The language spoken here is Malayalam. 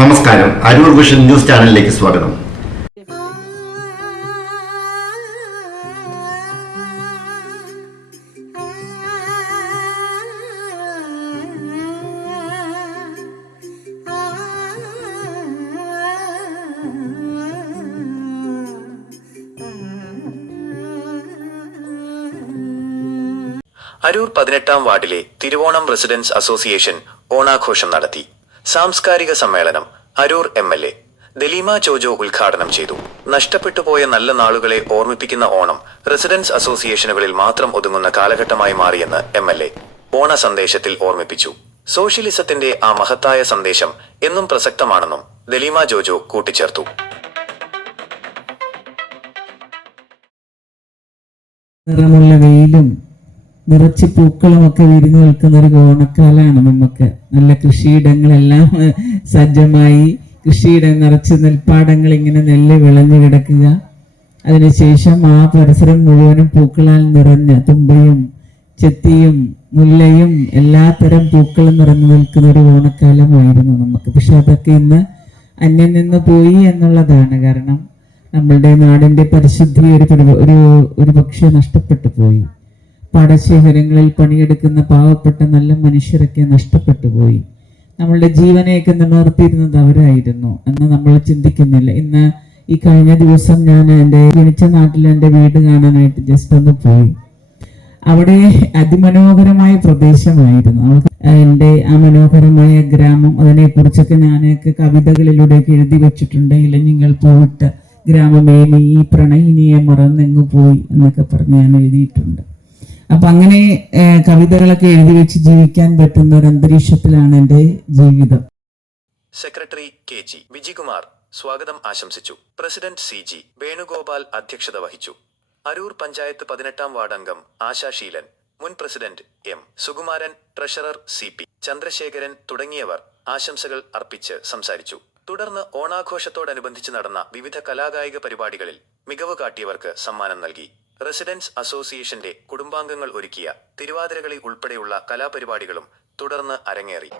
നമസ്കാരം. അരൂർ വിഷൻ ന്യൂസ് ചാനലിലേക്ക് സ്വാഗതം. അരൂർ പതിനെട്ടാം വാർഡിലെ തിരുവോണം റെസിഡൻസ് അസോസിയേഷൻ ഓണാഘോഷം നടത്തി. സാംസ്കാരിക സമ്മേളനം Aroor M L A. Daleema Jojo ഉദ്ഘാടനം ചെയ്തു. നഷ്ടപ്പെട്ടുപോയ നല്ല നാളുകളെ ഓർമ്മിപ്പിക്കുന്ന ഓണം റെസിഡൻസ് അസോസിയേഷനുകളിൽ മാത്രം ഒതുങ്ങുന്ന കാലഘട്ടമായി മാറിയെന്ന് എം എൽ എ. ഓണ സന്ദേശത്തിൽ ഓർമ്മിപ്പിച്ചു. സോഷ്യലിസത്തിന്റെ ആ മഹത്തായ സന്ദേശം എന്നും പ്രസക്തമാണെന്നും ദലീമ ജോജോ കൂട്ടിച്ചേർത്തു. വെയിലും നിറച്ച് പൂക്കളുമൊക്കെ വിരിഞ്ഞു നിൽക്കുന്ന ഒരു ഓണക്കാലാണ് നമുക്ക് നല്ല കൃഷിയിടങ്ങളെല്ലാം സജ്ജമായി. കൃഷിയിടം നിറച്ച് നെൽപ്പാടങ്ങൾ ഇങ്ങനെ നെല്ല് വിളഞ്ഞു കിടക്കുക. അതിനുശേഷം ആ പരിസരം മുഴുവനും പൂക്കളാൽ നിറഞ്ഞ് തുമ്പയും ചെത്തിയും മുല്ലയും എല്ലാത്തരം പൂക്കളും നിറഞ്ഞു നിൽക്കുന്ന ഒരു ഓണക്കാലമായിരുന്നു നമുക്ക് പക്ഷെ അതൊക്കെ ഇന്ന് അന്യം നിന്ന് പോയി എന്നുള്ളതാണ് കാരണം നമ്മളുടെ നാടിന്റെ പരിശുദ്ധി ഒരു ഒരു ഒരു പക്ഷേ നഷ്ടപ്പെട്ടു പോയി. പാടശേഖരങ്ങളിൽ പണിയെടുക്കുന്ന പാവപ്പെട്ട നല്ല മനുഷ്യരൊക്കെ നഷ്ടപ്പെട്ടു പോയി. നമ്മളുടെ ജീവനെയൊക്കെ നിലനിർത്തിയിരുന്നത് അവരായിരുന്നു എന്ന് നമ്മൾ ചിന്തിക്കുന്നില്ല. ഇന്ന് ഈ കഴിഞ്ഞ ദിവസം ഞാൻ എന്റെ ജനിച്ച നാട്ടിൽ എന്റെ വീട് കാണാനായിട്ട് ജസ്റ്റ് ഒന്ന് പോയി. അവിടെ അതിമനോഹരമായ പ്രദേശമായിരുന്നു. അവർക്ക് എന്റെ ആ മനോഹരമായ ഗ്രാമം അതിനെക്കുറിച്ചൊക്കെ ഞാനൊക്കെ കവിതകളിലൂടെയൊക്കെ എഴുതി വെച്ചിട്ടുണ്ട്. ഇലഞ്ഞിങ്ങൾ പോയിട്ട് ഗ്രാമമേ നീ ഈ പ്രണയിനിയെ മറന്നെങ്ങു പോയി എന്നൊക്കെ പറഞ്ഞ് ഞാൻ എഴുതിയിട്ടുണ്ട്. അപ്പൊ അങ്ങനെ കവിതകളൊക്കെ എഴുതി വെച്ച് ജീവിക്കാൻ പറ്റുന്ന ഒരു അന്തരീക്ഷത്തിലാണ് എന്റെ ജീവിതം. സെക്രട്ടറി കെ ജി വിജികുമാർ സ്വാഗതം ആശംസിച്ചു. പ്രസിഡന്റ് സി ജി വേണുഗോപാൽ അധ്യക്ഷത വഹിച്ചു. അരൂർ പഞ്ചായത്ത് പതിനെട്ടാം വാർഡ് അംഗം ആശാശീലൻ മുൻ president M Sukumaran treasurer C P Chandrasekharan തുടങ്ങിയവർ ആശംസകൾ അർപ്പിച്ച് സംസാരിച്ചു. തുടർന്ന് ഓണാഘോഷത്തോടനുബന്ധിച്ച് നടന്ന വിവിധ കലാകായിക പരിപാടികളിൽ മികവ് കാട്ടിയവർക്ക് സമ്മാനം നൽകി. റെസിഡൻസ് അസോസിയേഷന്റെ കുടുംബാംഗങ്ങൾ ഒരുക്കിയ തിരുവാതിരകളി ഉൾപ്പെടെയുള്ള കലാപരിപാടികളും തുടർന്ന് അരങ്ങേറി.